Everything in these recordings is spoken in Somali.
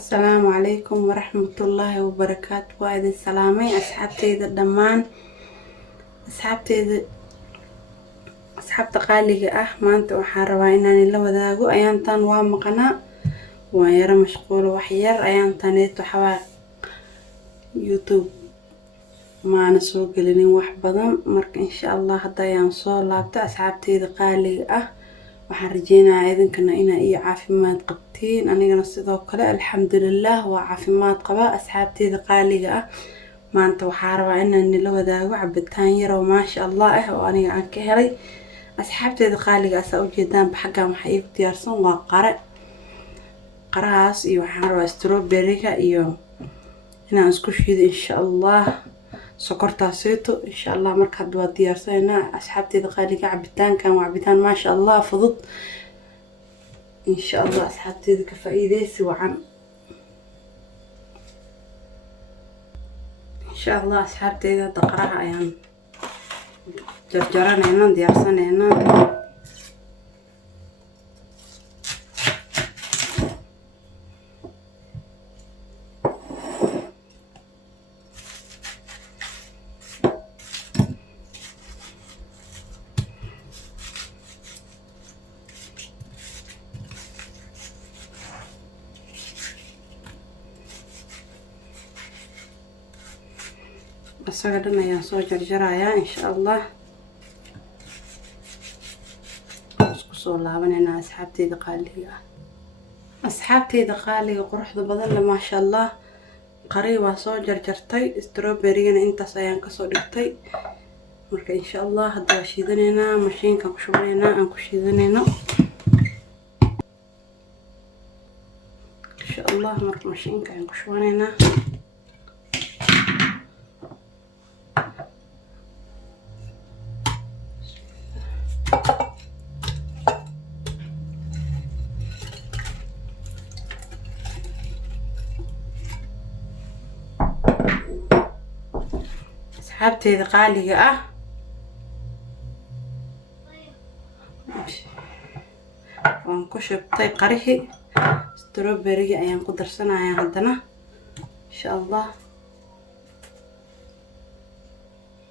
السلام عليكم ورحمة الله وبركاته. وإذن سلامي أصحابتي الدمان أصحابتي قالي ما أنت وحاروا إنني لو ذاقو أيانتان وامقنا ويرى مشغول وحير أيانتانيت وحوا يوتيوب ما نسوق لني وحبضا مرك إن شاء الله حتى ينصور لابتا أصحابتي قالي waxaan rajeynayaa idinkana inaa iyo caafimaad qabtiin anigana sidoo kale alxamdulillaah waa caafimaad qaba asxaabteeda qaaliga ah maanta waxaan rabaa inaan nila wadaago cabitaan yar oo maasha Allah ah oo aniga aan ka helay asxaabteeda qaaliga ah saa u jeedaan xagga waxa igu diyaarsan waa qaraas iyo waxaan rabaa strawberry-ga iyo inaan isku shiido insha Allah sokortaasayto insha Allah markaad waa diyaarsayna asxaabteeda qaaliga cabitaankan waa cabitaan ma sha Allah fudud insha Allah asxaabteeda ka faa'iideysi wacan insha Allah asxaabteeda qaraha ayaan jarjaranayna diyaarsanayna asaga dhan ayaan soo jarjarayaa insha Allah isku soo laabanayna asxaabteeda qaaliga quruxda badan la ma sha Allah qari waa soo jarjartay strawberry-gana intaas ayaan ka soo dhigtay marka insha Allah hadda shiidanayna mashiinka ku shubanayna aan ku shiidanayno insha Allah marka mashiinka aan ku shubanayna asxaabteeda qaaliga ah waan ku shubtay qarihi strawberry-ga ayaan ku darsanayaa haddana insha Allah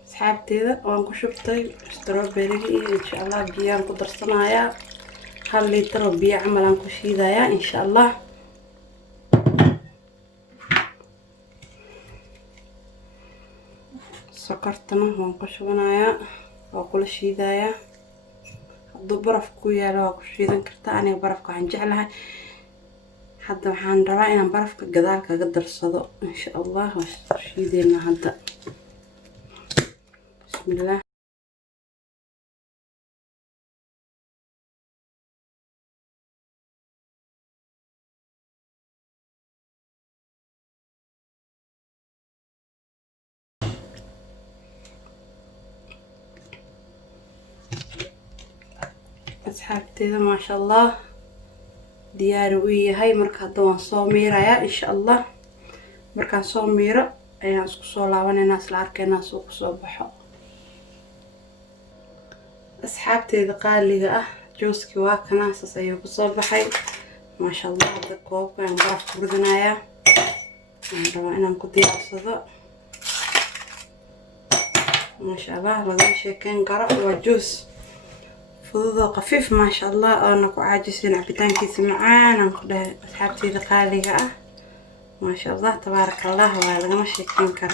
asxaabteeda waan ku shubtay strawberry-ga iyo insha Allah biyaan ku darsanayaa 1 litir oo biyo camal aan ku shiidayaa insha Allah sokortana waan ku shubanayaa waa kula shiidayaa hadduu baraf ku yaalo waa ku shiidan kartaa aniga barafka waxaan jeclahay hadda waxaan rabaa inaan barafka gadaal kaga darsado insha Allah waa shiidayna hadda bismillah asxaabteeda ma sha Allah diyaar u yahay marka hadda waan soo miirayaa insha Allah markaan soo miiro ayaan isku soo laabanaynaa isla arkaynaa soo ku soo baxo asxaabteeda qaaliga ah jooski waa kana saas ayuu ku soo baxay ma sha Allah hadda koobka aan baraf ku ridanayaa aan rabaa inaan ku diyaarsado ma sha Allah laga sheekeyn karo waa juice فضو خفيف ما شاء الله أنا كعاجزين عبتان كيس معانا كده أصحابتي القالية ما شاء الله تبارك الله وهذا ما شاكين كر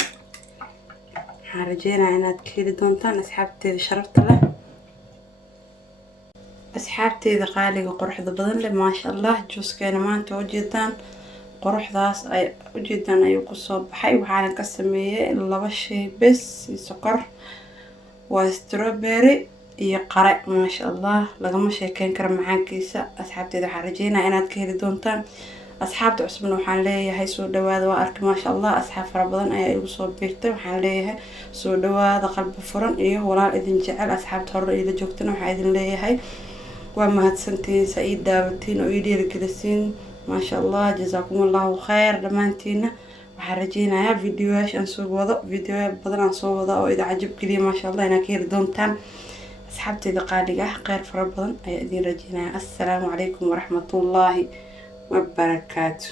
حارجينا أنا تكيد دونتان أصحابتي شرفت له أصحابتي القالية قرح ضبضن ما شاء الله جوز كان ما أنتوا جدا قرح ذاس أي جدا أيقصوا بحي وحنا كسمية إلا بشي بس سكر وستروبري iyo qare ma sha Allah lagama sheekeyn karo macaankiisa asxaabteeda waxaan rajeynayaa inaad ka heli doontaan asxaabta cusubna waxaan leeyahay soo dhawaada waa arki ma sha Allah asxaab fara badan ayaa igu soo biirtay waxaan leeyahay soo dhawaada qalbi furan iyo walaal idin jecel asxaabta hore ila joogtana waxaan idin leeyahay waa mahadsantiin said daawatiin oo ii dhiirigelisiin ma sha Allah jazaakumullahu khayr dhamaantiina waxaan rajeynayaa fiidiyoyaashan soo wado fiidiyoyaal badan aan soo wado oo idin cajab geliya ma sha Allah inaad ka heli doontaan أصحابتي القالية خير فربنا أيدين رجينا السلام عليكم ورحمة الله وبركاته.